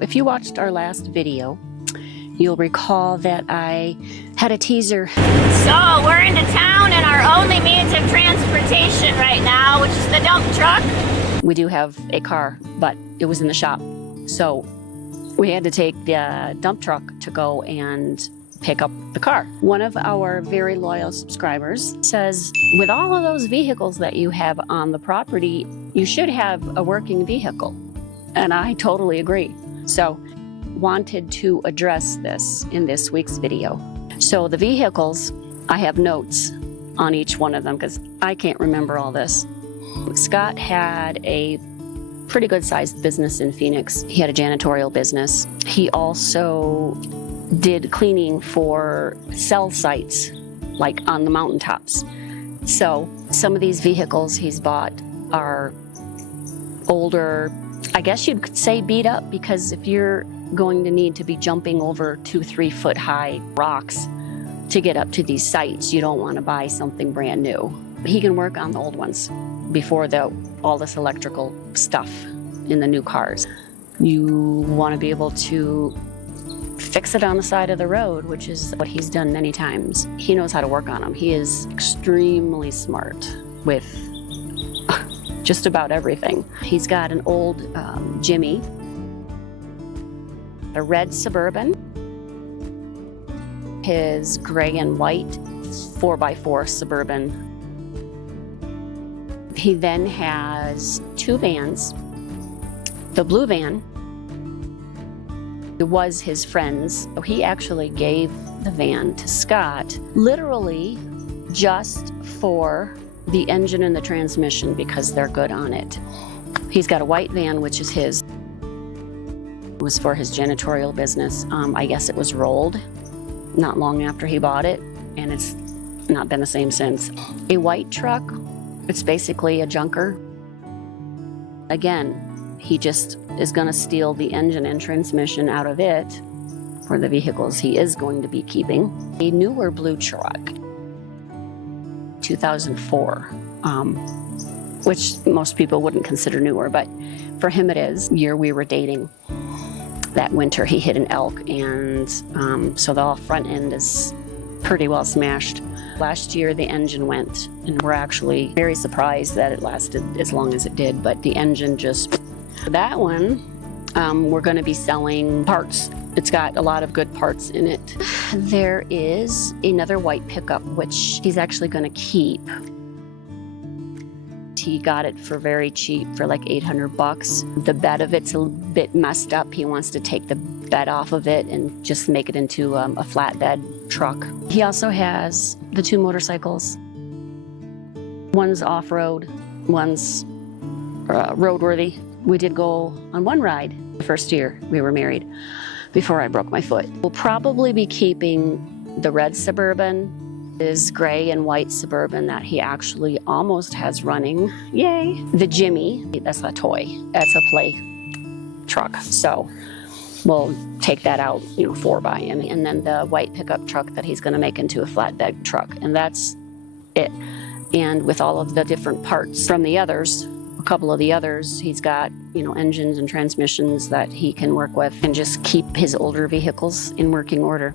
If you watched our last video, you'll recall that I had a teaser. So we're into town and our only means of transportation right now, which is the dump truck. We do have a car, but it was in the shop. So we had to take the dump truck to go and pick up the car. One of our very loyal subscribers says, with all of those vehicles that you have on the property, you should have a working vehicle. And I totally agree. So wanted to address this in this week's video. So the vehicles, I have notes on each one of them because I can't remember all this. Scott had a pretty good sized business in Phoenix. He had a janitorial business. He also did cleaning for cell sites, like on the mountaintops. So some of these vehicles he's bought are older, I guess you'd say beat up, because if you're going to need to be jumping over 2-3 foot high rocks to get up to these sites, you don't want to buy something brand new. He can work on the old ones before all this electrical stuff in the new cars. You want to be able to fix it on the side of the road, which is what he's done many times. He knows how to work on them. He is extremely smart with just about everything. He's got an old Jimmy, a red Suburban, his gray and white 4x4 Suburban. He then has 2 vans. The blue van was his friend's. He actually gave the van to Scott, literally just for the engine and the transmission, because they're good on it. He's got a white van, which is his. It was for his janitorial business. I guess it was rolled not long after he bought it, and it's not been the same since. A white truck, it's basically a junker. Again, he just is gonna steal the engine and transmission out of it for the vehicles he is going to be keeping. A newer blue truck, 2004, which most people wouldn't consider newer, but for him it is. Year we were dating, that winter he hit an elk, and so the front end is pretty well smashed. Last year the engine went, and we're actually very surprised that it lasted as long as it did, but the engine just... That one, we're going to be selling parts. It's got a lot of good parts in it. There is another white pickup, which he's actually going to keep. He got it for very cheap, for like $800. The bed of it's a bit messed up. He wants to take the bed off of it and just make it into a flatbed truck. He also has the 2 motorcycles. One's off-road, one's roadworthy. We did go on one ride the first year we were married, before I broke my foot. We'll probably be keeping the red Suburban, his gray and white Suburban that he actually almost has running. Yay! The Jimmy, that's a toy. That's a play truck. So we'll take that out, 4x, and then the white pickup truck that he's gonna make into a flatbed truck, and that's it. And with all of the different parts from the others, a couple of the others, he's got, engines and transmissions that he can work with and just keep his older vehicles in working order.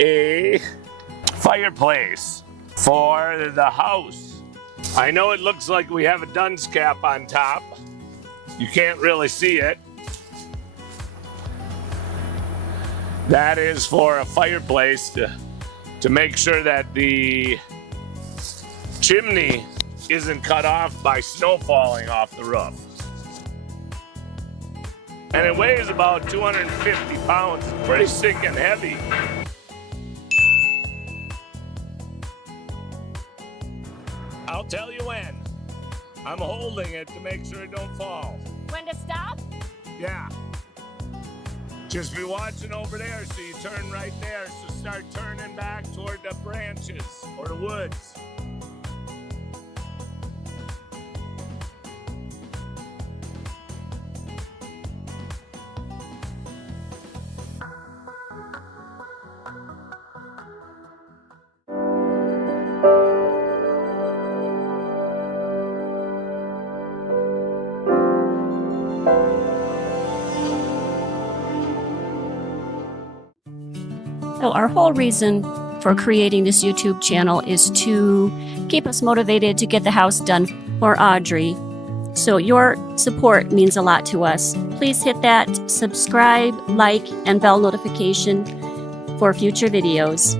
A fireplace for the house. I know it looks like we have a dunce cap on top. You can't really see it. That is for a fireplace to make sure that the chimney isn't cut off by snow falling off the roof. And it weighs about 250 pounds. It's pretty stinking heavy. I'll tell you when. I'm holding it to make sure it don't fall. When to stop? Yeah. Just be watching over there, so you turn right there, so start turning back toward the branches or the woods. So our whole reason for creating this YouTube channel is to keep us motivated to get the house done for Audrey. So your support means a lot to us. Please hit that subscribe, like, and bell notification for future videos.